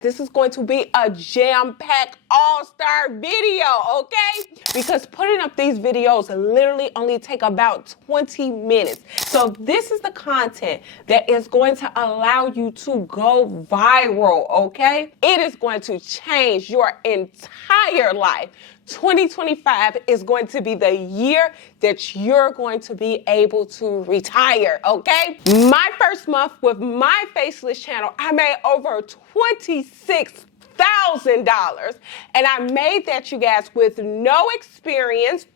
This is going to be a jam-packed all-star video, okay? Because putting up these videos literally only take about 20 minutes. So this is the content that is going to allow you to go viral, okay? It is going to change your entire life. 2025 is going to be the year that you're going to be able to retire, okay? My first month with my faceless channel, I made over $26,000, and I made that, you guys, with no experience,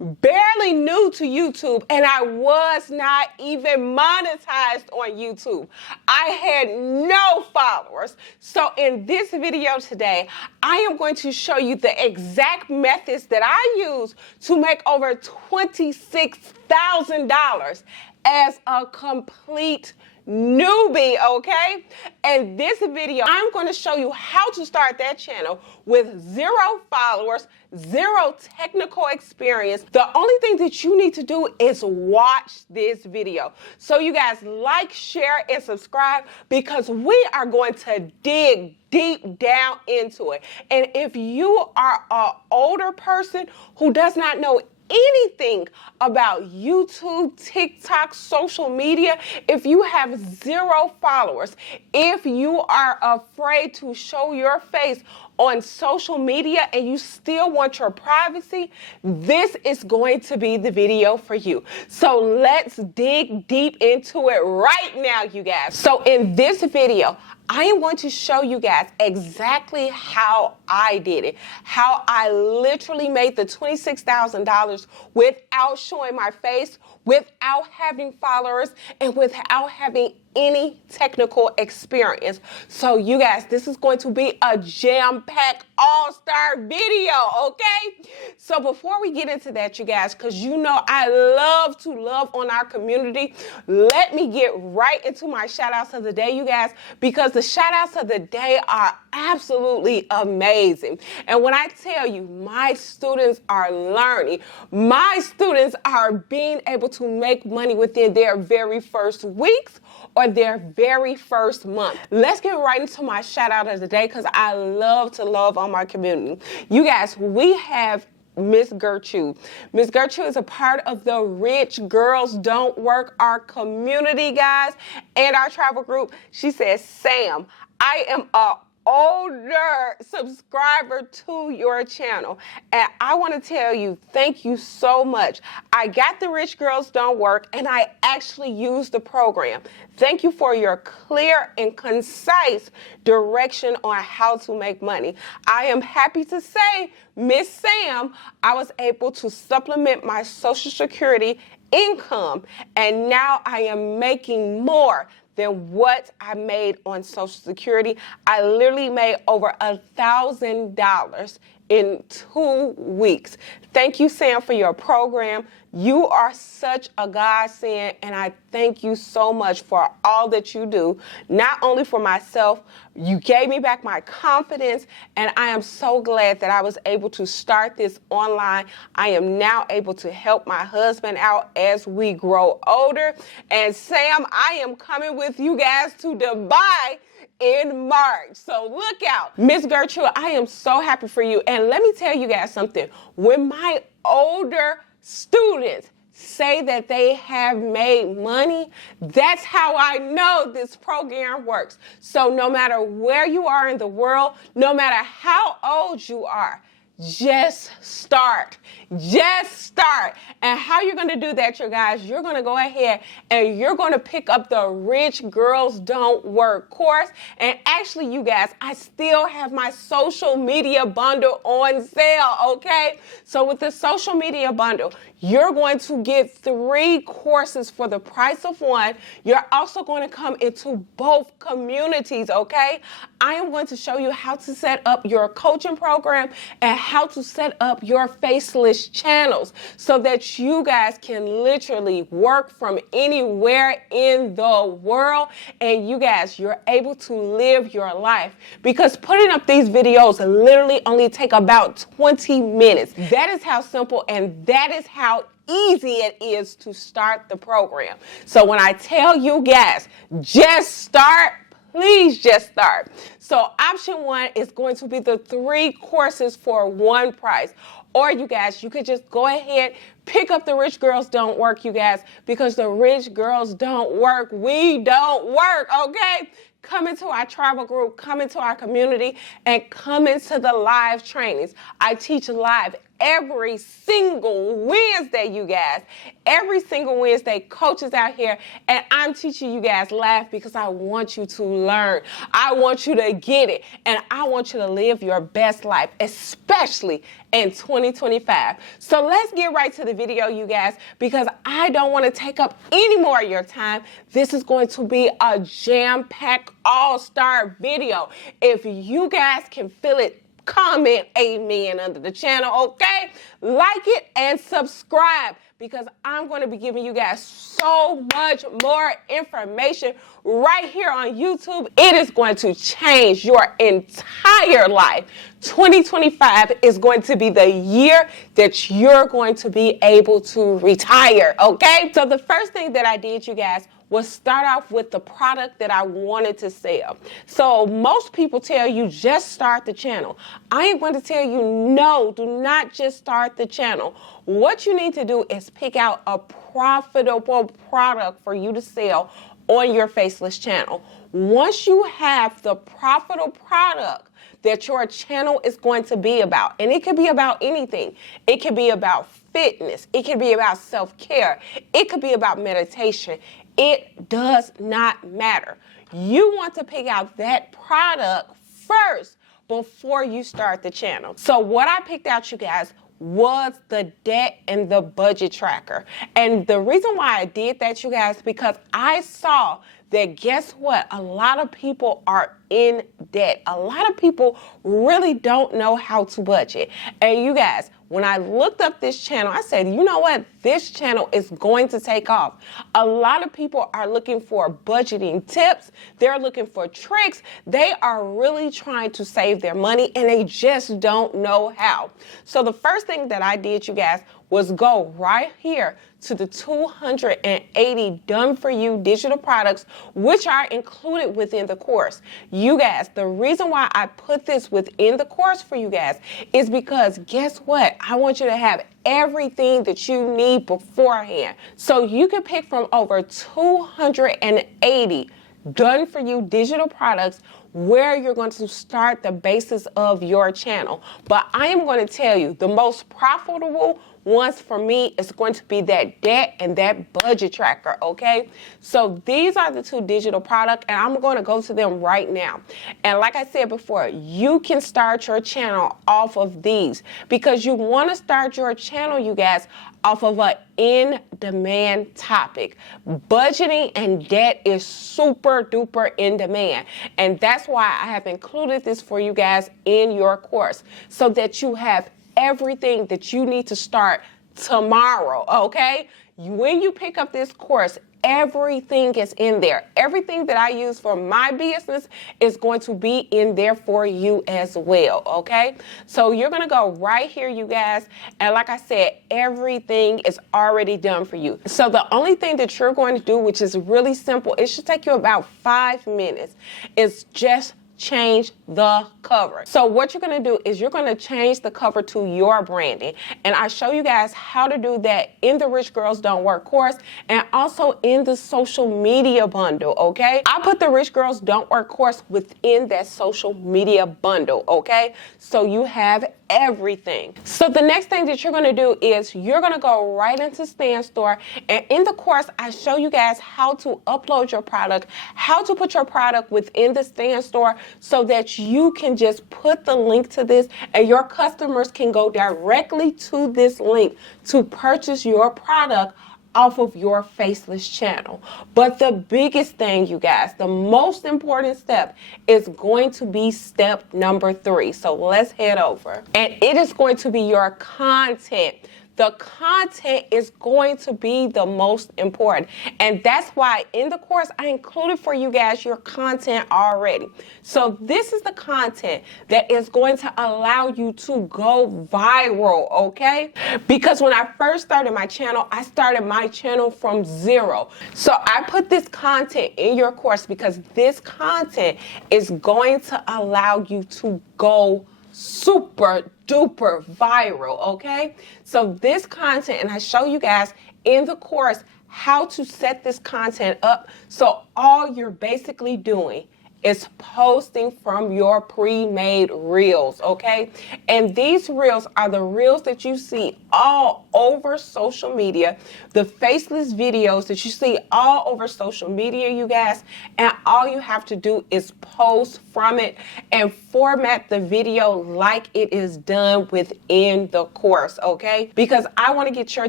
barely new to YouTube, and I was not even monetized on YouTube. I had no followers. So in this video today, I am going to show you the exact methods that I use to make over $26,000 as a complete newbie, okay? In this video, I'm going to show you how to start that channel with 0 followers, 0 technical experience. The only thing that you need to do is watch this video. So you guys like, share, and subscribe because we are going to dig deep down into it. And if you are an older person who does not know anything about YouTube, TikTok, social media, if you have 0 followers, if you are afraid to show your face on social media and you still want your privacy, this is going to be the video for you. So let's dig deep into it right now, you guys. So in this video, I am going to show you guys exactly how I did it, how I literally made the $26,000 without showing my face, without having followers, and without having any technical experience. So you guys, this is going to be a jam-packed all-star video, okay? So before we get into that, you guys, because you know I love to love on our community, let me get right into my shout-outs of the day, you guys, because the shout-outs of the day are absolutely amazing. And when I tell you, my students are learning, my students are being able to make money within their very first weeks or their very first month. Let's get right into my shout out of the day because I love to love on my community. You guys, we have Miss Gertrude. Miss Gertrude is a part of the Rich Girls Don't Work, our community, guys, and our travel group. She says, Sam, I am a older subscriber to your channel, and I want to tell you thank you so much. I got the Rich Girls Don't Work and I actually used the program. Thank you for your clear and concise direction on how to make money. I am happy to say, Miss Sam, I was able to supplement my Social Security income, and now I am making more than what I made on Social Security. I literally made over $1,000 in 2 weeks. Thank you, Sam, for your program. You are such a godsend, and I thank you so much for all that you do, not only for myself, you gave me back my confidence, and I am so glad that I was able to start this online. I am now able to help my husband out as we grow older. And Sam, I am coming with you guys to Dubai in March. So look out. Miss Gertrude, I am so happy for you. And let me tell you guys something. When my older students say that they have made money, that's how I know this program works. So no matter where you are in the world, no matter how old you are, just start. Just start. And how you're going to do that, you guys, you're going to go ahead and you're going to pick up the Rich Girls Don't Work course. And actually, you guys, I still have my social media bundle on sale, okay? So with the social media bundle, you're going to get 3 courses for the price of 1. You're also going to come into both communities, okay? I am going to show you how to set up your coaching program and how to set up your faceless channels so that you guys can literally work from anywhere in the world, and you guys, you're able to live your life, because putting up these videos literally only take about 20 minutes. That is how simple and that is how easy it is to start the program. So when I tell you guys, just start, please just start. So option 1 is going to be the 3 courses for one price. Or you guys, you could just go ahead, pick up the Rich Girls Don't Work, you guys, because the Rich Girls Don't Work. We don't work, okay? Come into our tribal group, come into our community, and come into the live trainings. I teach live every single Wednesday, you guys. Every single Wednesday, coaches out here, and I'm teaching you guys live because I want you to learn. I want you to get it, and I want you to live your best life, especially in 2025. So let's get right to the video, you guys, because I don't want to take up any more of your time. This is going to be a jam-packed all-star video. If you guys can feel it, comment amen under the channel, okay? Like it and subscribe, because I'm going to be giving you guys so much more information right here on YouTube. It is going to change your entire life. 2025 is going to be the year that you're going to be able to retire, okay? So the first thing that I did, you guys, was start off with the product that I wanted to sell. So most people tell you just start the channel. I am going to tell you, no, do not just start the channel. What you need to do is pick out a profitable product for you to sell on your faceless channel. Once you have the profitable product that your channel is going to be about, and it could be about anything. It could be about fitness. It could be about self-care. It could be about meditation. It does not matter. You want to pick out that product first before you start the channel. So what I picked out, you guys, was the debt and the budget tracker. And the reason why I did that, you guys, because I saw that, guess what? A lot of people are in debt. A lot of people really don't know how to budget. And you guys, when I looked up this channel, I said, you know what? This channel is going to take off. A lot of people are looking for budgeting tips. They're looking for tricks. They are really trying to save their money, and they just don't know how. So the first thing that I did, you guys, was go right here to the 280 done-for-you digital products, which are included within the course. You guys, the reason why I put this within the course for you guys is because, guess what? I want you to have everything that you need beforehand. So you can pick from over 280 done-for-you digital products where you're going to start the basis of your channel. But I am going to tell you, the most profitable ones for me is going to be that debt and that budget tracker, okay? So these are the 2 digital products, and I'm going to go to them right now. And like I said before, you can start your channel off of these, because you want to start your channel, you guys, off of an in-demand topic. Budgeting and debt is super duper in demand. And that's why I have included this for you guys in your course, so that you have everything that you need to start tomorrow, okay? When you pick up this course, everything is in there. Everything that I use for my business is going to be in there for you as well, okay? So you're going to go right here, you guys, and like I said, everything is already done for you. So the only thing that you're going to do, which is really simple, it should take you about 5 minutes, is just change the cover. So what you're going to do is you're going to change the cover to your branding. And I show you guys how to do that in the Rich Girls Don't Work course, and also in the social media bundle, okay? I put the Rich Girls Don't Work course within that social media bundle, okay? So you have everything. So the next thing that you're going to do is you're going to go right into Stand Store, and in the course I show you guys how to upload your product, how to put your product within the Stand Store, so that you can just put the link to this and your customers can go directly to this link to purchase your product off of your faceless channel. But the biggest thing, you guys, the most important step is going to be step number 3. So let's head over. And it is going to be your content. the content is going to be the most important. And that's why in the course, I included for you guys your content already. So this is the content that is going to allow you to go viral, okay? Because when I first started my channel, I started my channel from zero. So I put this content in your course because this content is going to allow you to go super duper viral, okay? So this content, and I show you guys in the course how to set this content up. So all you're basically doing is posting from your pre-made reels, okay? And these reels are the reels that you see all over social media, the faceless videos that you see all over social media, you guys, and all you have to do is post from it and format the video like it is done within the course, okay? Because I want to get your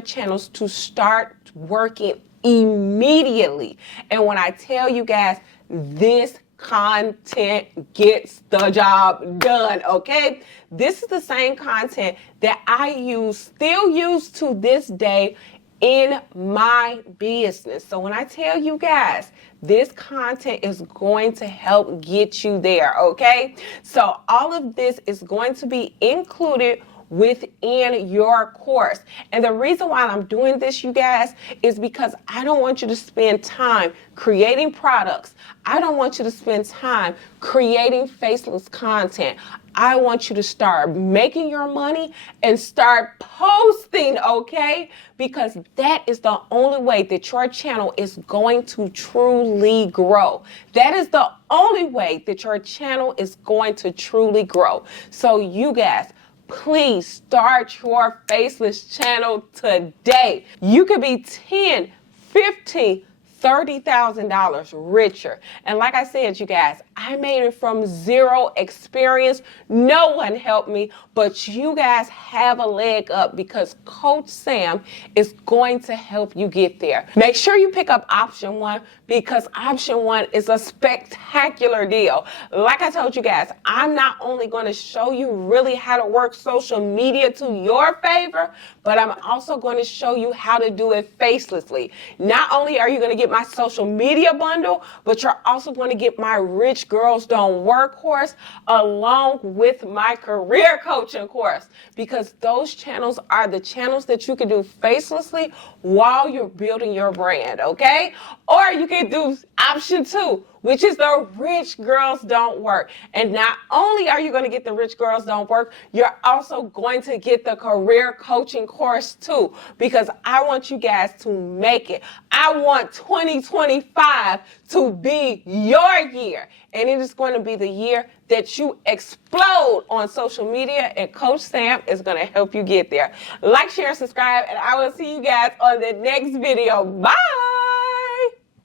channels to start working immediately. And when I tell you guys, this content gets the job done, okay? This is the same content that I still use to this day in my business. So when I tell you guys, this content is going to help get you there, okay? So all of this is going to be included within your course. And the reason why I'm doing this, you guys, is because I don't want you to spend time creating products. I don't want you to spend time creating faceless content. I want you to start making your money and start posting, okay? Because that is the only way that your channel is going to truly grow. That is the only way that your channel is going to truly grow. So you guys, please start your faceless channel today. You could be $10, $15, $30,000 richer. And like I said, you guys, I made it from zero experience. No one helped me, but you guys have a leg up because Coach Sam is going to help you get there. Make sure you pick up option 1 because option 1 is a spectacular deal. Like I told you guys, I'm not only going to show you really how to work social media to your favor, but I'm also going to show you how to do it facelessly. Not only are you going to get my social media bundle, but you're also going to get my Rich Girls Don't Work course along with my career coaching course, because those channels are the channels that you can do facelessly while you're building your brand, okay? Or you can do option 2, which is the Rich Girls Don't Work. And not only are you going to get the Rich Girls Don't Work, you're also going to get the career coaching course too, because I want you guys to make it. I want 2025 to be your year. And it is going to be the year that you explode on social media, and Coach Sam is going to help you get there. Like, share, subscribe, and I will see you guys on the next video. Bye!